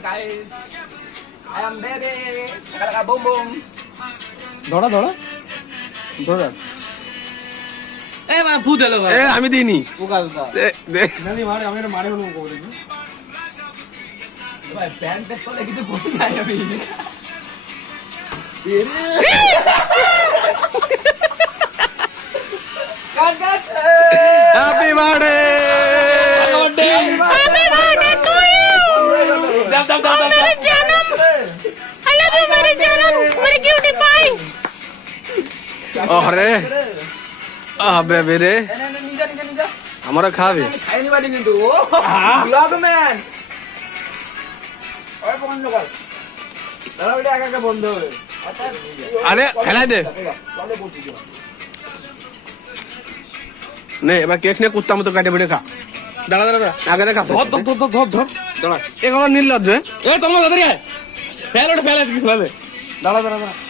guys. I am baby. Sakalaka boom boom. ধরা ধরা ধরা এ মা ভূত এলো এ আমি দিইনি পোকা পোকা দে দে নালি মারে আমি এটা মারে হলো কবরে ভাই প্যান্ট পরে কিছু পরি নাই আমি cut cut happy birthday Happy birthday to you. দাম দাম দাম দাম मेरे जन्म I love you मेरे जन्म मेरे cutie pie ওরে বেবি রে নিজা নিজা নিজা আমরা খাবে আমি খাইনি বাড়ি কিন্তু ও ব্লগ ম্যান ওই বন্ধ কর দাঁড়া ওটা একা একা বন্ধ হবে আরে খেলাই দে চলে বলছি নে এবার কেক নিয়ে কুত্তা মতো কাটে বেড়ে খা দাঁড়া দাঁড়া দাঁড়া আগে দেখা ধর ধর ধর ধর ধর দাঁড়া এগুলো নির্লজ্জ এ তোমরা দাঁড়িয়ে ফেলে ফেলে ফেলে দাঁড়া দাঁড়া দাঁড়া